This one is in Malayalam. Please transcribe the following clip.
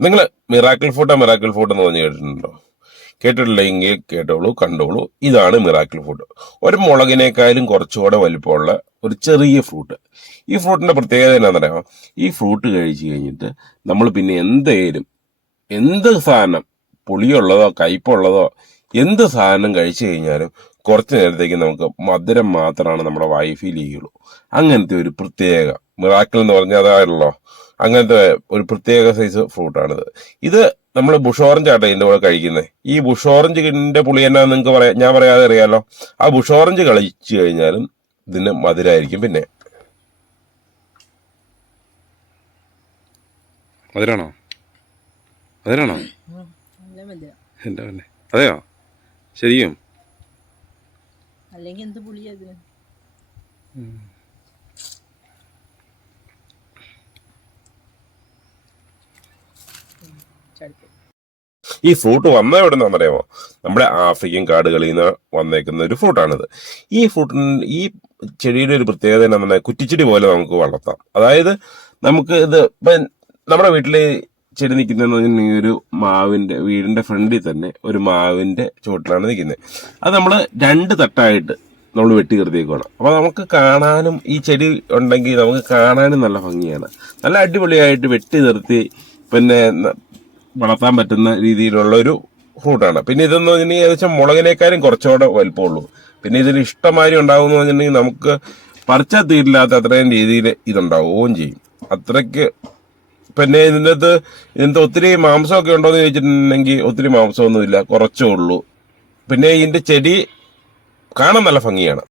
നിങ്ങൾ മിറാക്കിൾ ഫുഡ് എന്ന് പറഞ്ഞ് കേട്ടിട്ടുണ്ടോ? കേട്ടിട്ടില്ലെങ്കിൽ കേട്ടോളൂ, കണ്ടോളൂ. ഇതാണ് മിറാക്കിൾ ഫുഡ്. ഒരു മുളകിനേക്കാളും കുറച്ചുകൂടെ വലിപ്പമുള്ള ഒരു ചെറിയ ഫ്രൂട്ട്. ഈ ഫ്രൂട്ടിന്റെ പ്രത്യേകത എന്താണെന്നറിയാമോ? ഈ ഫ്രൂട്ട് കഴിച്ചു കഴിഞ്ഞിട്ട് നമ്മൾ പിന്നെ എന്ത് സാധനം, പുളിയുള്ളതോ കയ്പുള്ളതോ എന്ത് സാധനം കഴിച്ചു കഴിഞ്ഞാലും കുറച്ചു നേരത്തേക്ക് നമുക്ക് മധുരം മാത്രമാണ് നമ്മുടെ വായി ഫീൽ ചെയ്യുള്ളൂ. അങ്ങനത്തെ ഒരു പ്രത്യേക മിറാക്കിൾ എന്ന് പറഞ്ഞാൽ അതാണല്ലോ, അങ്ങനത്തെ ഒരു പ്രത്യേക സൈസ് ഫ്രൂട്ടാണിത്. ഇത് നമ്മൾ ബുഷ് ഓറഞ്ച് ആട്ടെ ഇതിന്റെ കൂടെ കഴിക്കുന്നത്. ഈ ബുഷ് ഓറഞ്ചിന്റെ പുളി എന്നാന്ന് നിങ്ങൾക്ക് ഞാൻ പറയാതെ അറിയാലോ. ആ ബുഷ് ഓറഞ്ച് കഴിച്ചു കഴിഞ്ഞാലും ഇതിന് മധുരമായിരിക്കും. പിന്നെ മധുരാണോ? എന്റെ തന്നെ അതെയോ? ശരിക്കും അല്ലെങ്കിൽ എന്ത് പുളിയാ ഇതിന്? ഈ ഫ്രൂട്ട് വന്ന എവിടെ നിന്നാണെന്ന് അറിയാമോ? നമ്മുടെ ആഫ്രിക്കൻ കാടുകളിൽ നിന്ന് വന്നേക്കുന്ന ഒരു ഫ്രൂട്ടാണിത്. ഈ ചെടിയുടെ ഒരു പ്രത്യേകത എന്താണെന്ന് പറഞ്ഞാൽ കുറ്റിച്ചെടി പോലെ നമുക്ക് വളർത്താം. അതായത് നമുക്ക് ഇത് ഇപ്പം നമ്മുടെ വീട്ടില് ചെടി നിൽക്കുന്നതെന്ന് പറഞ്ഞിട്ടുണ്ടെങ്കിൽ ഒരു വീടിന്റെ ഫ്രണ്ടിൽ തന്നെ ഒരു മാവിന്റെ ചുവട്ടിലാണ് നിൽക്കുന്നത്. അത് നമ്മൾ 2 തട്ടായിട്ട് നമ്മൾ വെട്ടി നിർത്തിയേക്കുവാണ്. അപ്പൊ നമുക്ക് കാണാനും ഈ ചെടി ഉണ്ടെങ്കിൽ നമുക്ക് കാണാനും നല്ല ഭംഗിയാണ്. നല്ല അടിപൊളിയായിട്ട് വെട്ടി നിർത്തി പിന്നെ വളർത്താൻ പറ്റുന്ന രീതിയിലുള്ള ഒരു ഫ്രൂട്ടാണ്. പിന്നെ ഇതെന്ന് പറഞ്ഞിട്ടുണ്ടെങ്കിൽ ഏകദേശം മുളകിനേക്കാളും കുറച്ചുകൂടെ വലിപ്പമുള്ളൂ. പിന്നെ ഇതിന് ഇഷ്ടമാതിരി ഉണ്ടാവുമെന്ന് പറഞ്ഞിട്ടുണ്ടെങ്കിൽ നമുക്ക് പറിച്ചാൽ തീരില്ലാത്ത അത്രയും രീതിയിൽ ഇതുണ്ടാവുകയും ചെയ്യും. അത്രയ്ക്ക്. പിന്നെ ഇതിനകത്ത് ഒത്തിരി മാംസമൊക്കെ ഉണ്ടോ എന്ന് ചോദിച്ചിട്ടുണ്ടെങ്കിൽ ഒത്തിരി മാംസമൊന്നുമില്ല, കുറച്ചേ ഉള്ളൂ. പിന്നെ ഇതിന്റെ ചെടി കാണാൻ നല്ല ഭംഗിയാണ്.